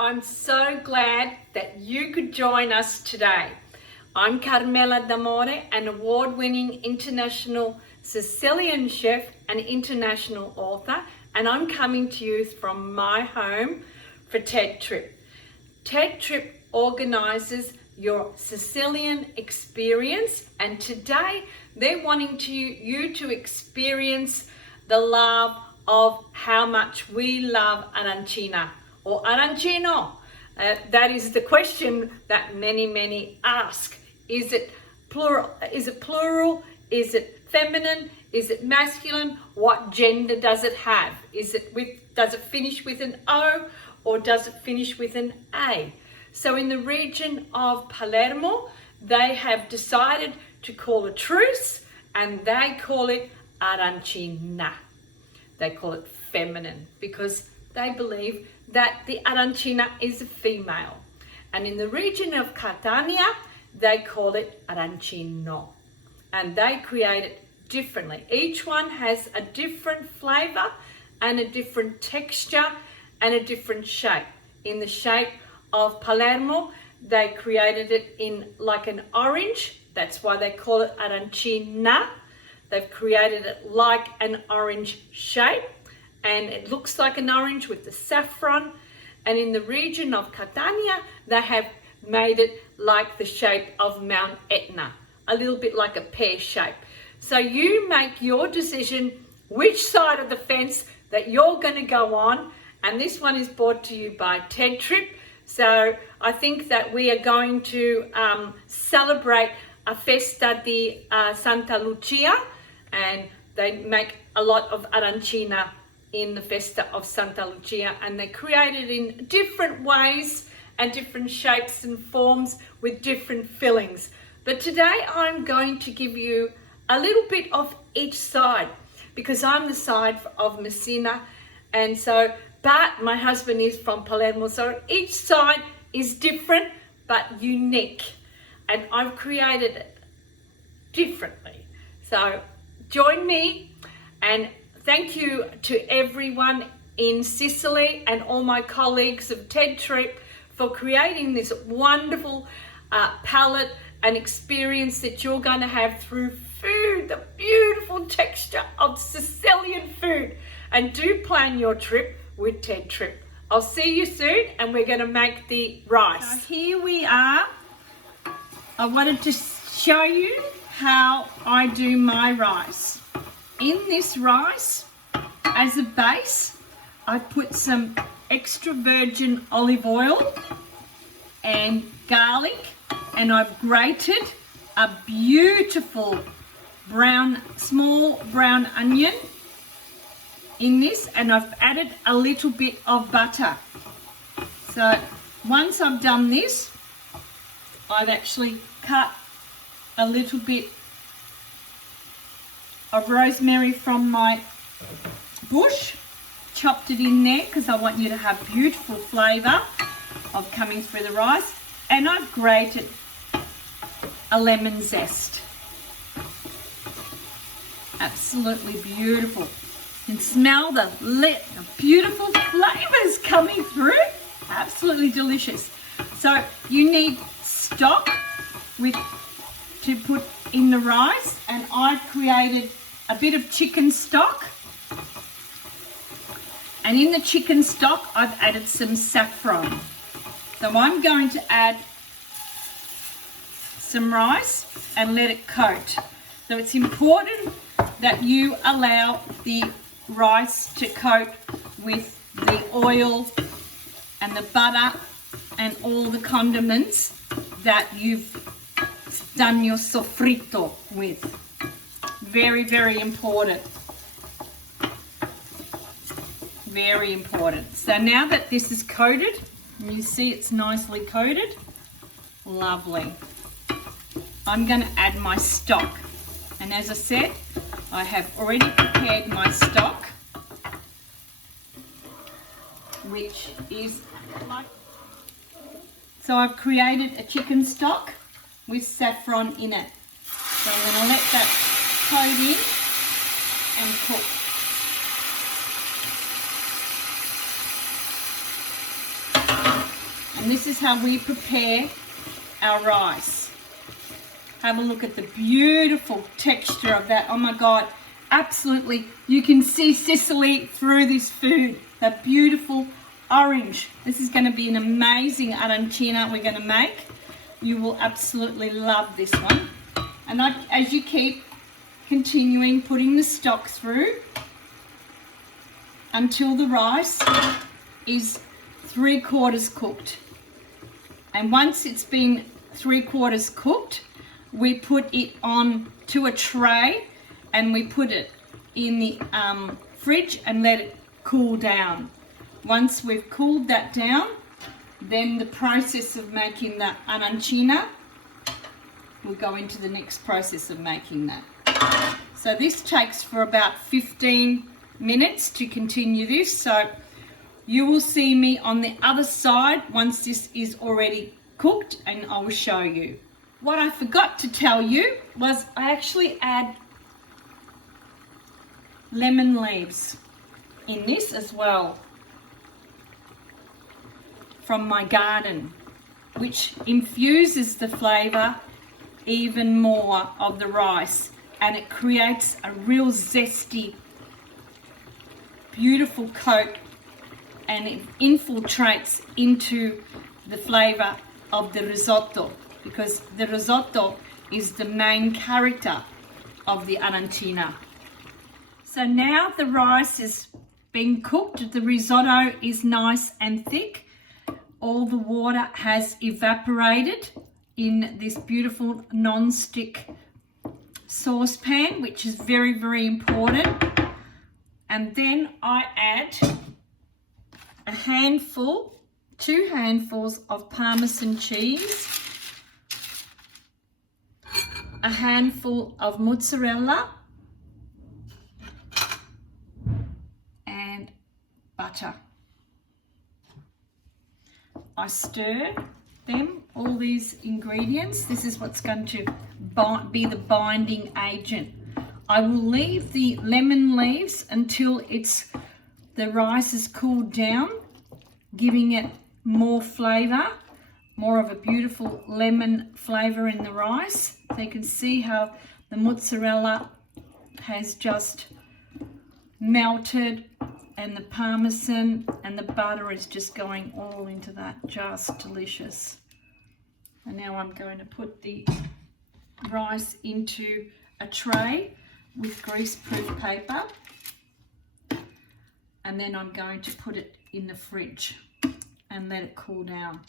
I'm so glad that you could join us today. I'm Carmela D'Amore, an award-winning international Sicilian chef and international author, and I'm coming to you from my home for Tedtrip. Tedtrip organises your Sicilian experience, and today they're wanting you to experience the love of how much we love Arancina or Arancino. That is the question that many ask. Is it plural? Is it feminine? Is it masculine? What gender does it have? Does it finish with an O or does it finish with an A? So in the region of Palermo, they have decided to call a truce and they call it Arancina. They call it feminine because they believe that the Arancina is a female. And in the region of Catania, they call it Arancino. And they create it differently. Each one has a different flavour and a different texture and a different shape. In the shape of Palermo, they created it in like an orange. That's why they call it Arancina. They've created it like an orange shape, and it looks like an orange with the saffron. And in the region of Catania, they have made it like the shape of Mount Etna, a little bit like a pear shape. So you make your decision which side of the fence that you're going to go on. And this one is brought to you by Tedtrip. So I think that we are going to celebrate a Festa di Santa Lucia, and they make a lot of Arancina in the Festa of Santa Lucia, and they create it in different ways and different shapes and forms with different fillings. But today I'm going to give you a little bit of each side because I'm the side of Messina, and so but my husband is from Palermo, so each side is different but unique, and I've created it differently. So join me, and thank you to everyone in Sicily and all my colleagues of Tedtrip for creating this wonderful palette and experience that you're going to have through food, the beautiful texture of Sicilian food. And do plan your trip with Tedtrip. I'll see you soon, and we're going to make the rice. So here we are. I wanted to show you how I do my rice. In this rice, as a base, I put some extra virgin olive oil and garlic, and I've grated a beautiful small brown onion in this, and I've added a little bit of butter. So once I've done this, I've actually cut a little bit of rosemary from my bush, chopped it in there because I want you to have beautiful flavour of coming through the rice, and I've grated a lemon zest. Absolutely beautiful. You can smell the beautiful flavours coming through. Absolutely delicious. So you need stock to put in the rice, and I've created a bit of chicken stock, and in the chicken stock I've added some saffron. So I'm going to add some rice and let it coat. So it's important that you allow the rice to coat with the oil and the butter and all the condiments that you've done your sofrito with. Very important. Very important. So now that this is coated, and you see it's nicely coated, lovely. I'm going to add my stock. And as I said, I have already prepared my stock, which is like, so I've created a chicken stock with saffron in it. So I'm going to let that coat in and cook. And this is how we prepare our rice. Have a look at the beautiful texture of that. Oh my God, absolutely. You can see Sicily through this food. That beautiful orange. This is going to be an amazing arancina we're going to make. You will absolutely love this one. And as you keep continuing putting the stock through until the rice is 3/4 cooked. And once it's been 3/4 cooked, we put it on to a tray and we put it in the fridge and let it cool down. Once we've cooled that down, then the process of making the arancina, we'll go into the next process of making that. So this takes for about 15 minutes to continue this. So you will see me on the other side once this is already cooked, and I will show you. What I forgot to tell you was I actually add lemon leaves in this as well from my garden, which infuses the flavour even more of the rice, and it creates a real zesty, beautiful coat, and it infiltrates into the flavour of the risotto, because the risotto is the main character of the arancina. So now the rice is being cooked, the risotto is nice and thick. All the water has evaporated in this beautiful non-stick saucepan, which is very, very important. And then I add a handful, 2 handfuls of Parmesan cheese, a handful of mozzarella, and butter. I stir them, all these ingredients. This is what's going to be the binding agent. I will leave the lemon leaves until the rice is cooled down, giving it more flavour, more of a beautiful lemon flavour in the rice. So you can see how the mozzarella has just melted, and the Parmesan and the butter is just going all into that. Just delicious. And now I'm going to put the rice into a tray with greaseproof paper, and then I'm going to put it in the fridge and let it cool down.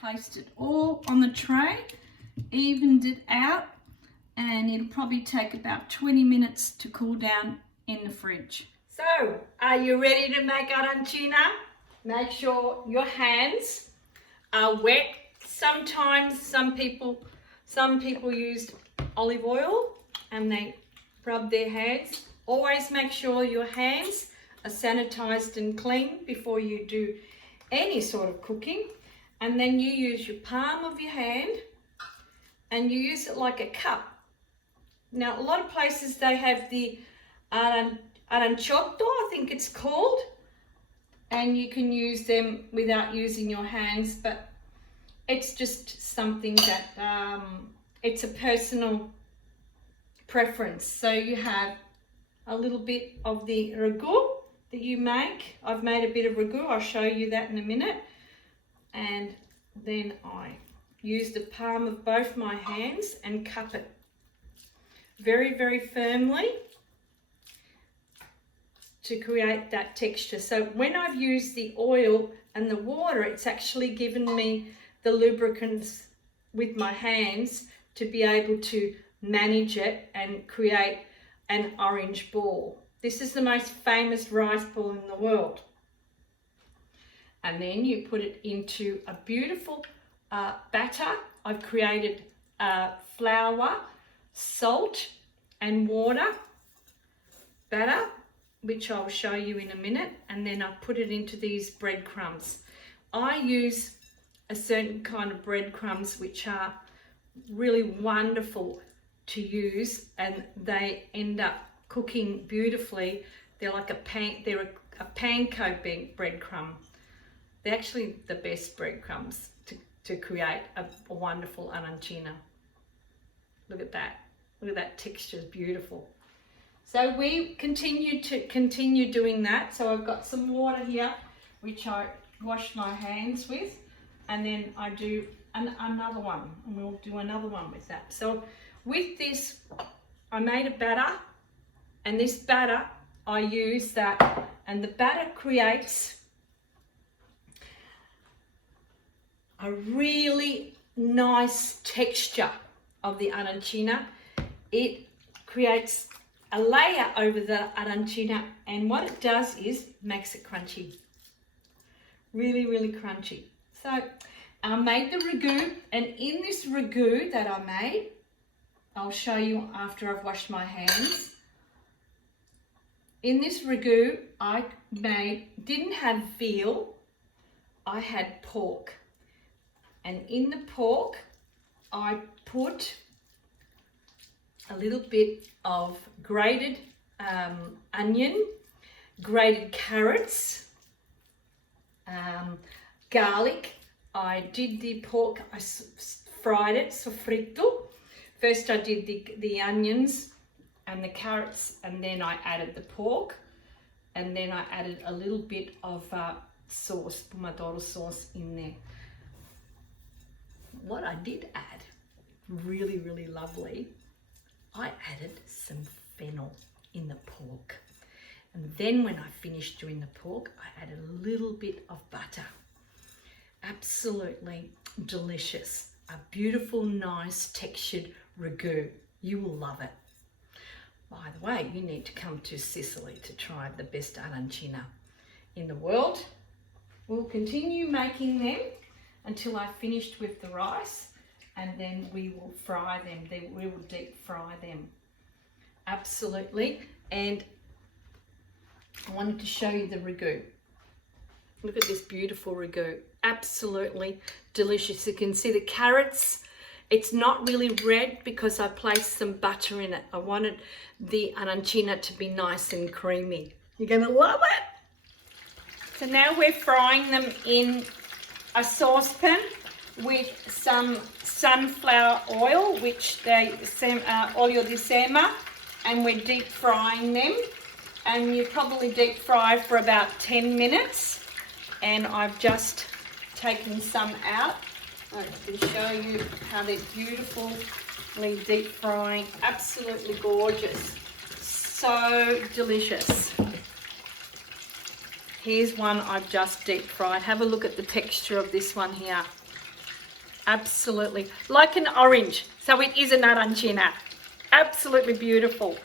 Placed it all on the tray, evened it out, and it'll probably take about 20 minutes to cool down in the fridge. So, are you ready to make arancina? Make sure your hands are wet. Sometimes some people use olive oil and they rub their hands. Always make sure your hands are sanitized and clean before you do any sort of cooking. And then you use your palm of your hand and you use it like a cup. Now, a lot of places they have the aranciotto, I think it's called, and you can use them without using your hands, but it's just something that it's a personal preference. So you have a little bit of the ragu that you make. I've made a bit of ragu, I'll show you that in a minute. And then I use the palm of both my hands and cup it very, very firmly to create that texture. So when I've used the oil and the water, it's actually given me the lubricants with my hands to be able to manage it and create an orange ball. This is the most famous rice ball in the world. And then you put it into a beautiful batter. I've created flour, salt and water batter, which I'll show you in a minute, and then I put it into these breadcrumbs. I use a certain kind of breadcrumbs which are really wonderful to use, and they end up cooking beautifully. They're like a panko breadcrumb. They're actually the best breadcrumbs to create a wonderful arancina. Look at that. Look at that texture, it's beautiful. So we continue doing that. So I've got some water here, which I wash my hands with, and then I do another one, and we'll do another one with that. So with this, I made a batter, and this batter, I use that, and the batter creates a really nice texture of the arancina. It creates a layer over the arancina, and what it does is makes it crunchy. Really, really crunchy. So I made the ragu, and in this ragu that I made, I'll show you after I've washed my hands. In this ragu I didn't have veal, I had pork. And in the pork, I put a little bit of grated onion, grated carrots, garlic. I did the pork, I fried it, sofrito. First I did the onions and the carrots, and then I added the pork, and then I added a little bit of sauce, pomodoro sauce in there. What I did add, really, really lovely, I added some fennel in the pork. And then when I finished doing the pork, I added a little bit of butter. Absolutely delicious. A beautiful, nice textured ragu. You will love it. By the way, you need to come to Sicily to try the best arancina in the world. We'll continue making them until I've finished with the rice, and then we will fry them. We will deep fry them. Absolutely. And I wanted to show you the ragu. Look at this beautiful ragu. Absolutely delicious. You can see the carrots. It's not really red because I placed some butter in it. I wanted the arancina to be nice and creamy. You're going to love it. So now we're frying them in a saucepan with some sunflower oil, which they olio di sema, and we're deep frying them. And you probably deep fry for about 10 minutes. And I've just taken some out. I can show you how they're beautifully deep frying. Absolutely gorgeous. So delicious. Here's one I've just deep fried. Have a look at the texture of this one here. Absolutely. Like an orange. So it is an arancina. Absolutely beautiful.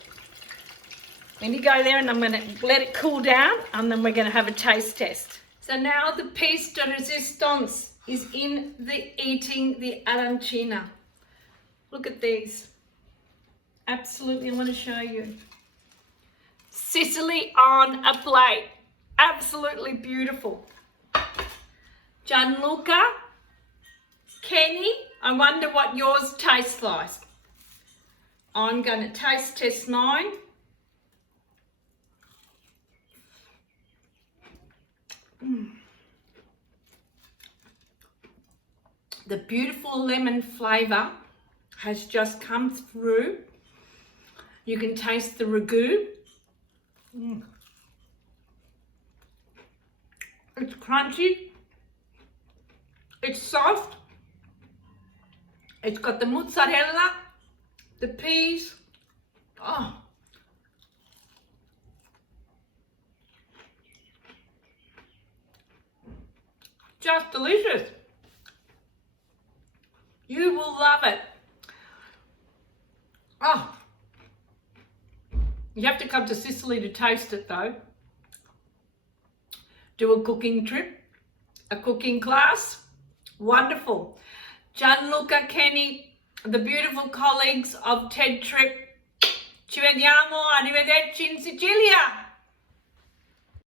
When you go there, and I'm going to let it cool down, and then we're going to have a taste test. So now the piece de resistance is in eating the arancina. Look at these. Absolutely, I want to show you. Sicily on a plate. Absolutely beautiful. Gianluca, Kenny, I wonder what yours tastes like. I'm going to taste test mine. The beautiful lemon flavour has just come through. You can taste the ragu. It's crunchy. It's soft. It's got the mozzarella, the peas. Oh. Just delicious. You will love it. Oh. You have to come to Sicily to taste it though. Do a cooking trip, a cooking class. Wonderful. Gianluca, Kenny, the beautiful colleagues of Tedtrip. Ci vediamo, arrivederci in Sicilia.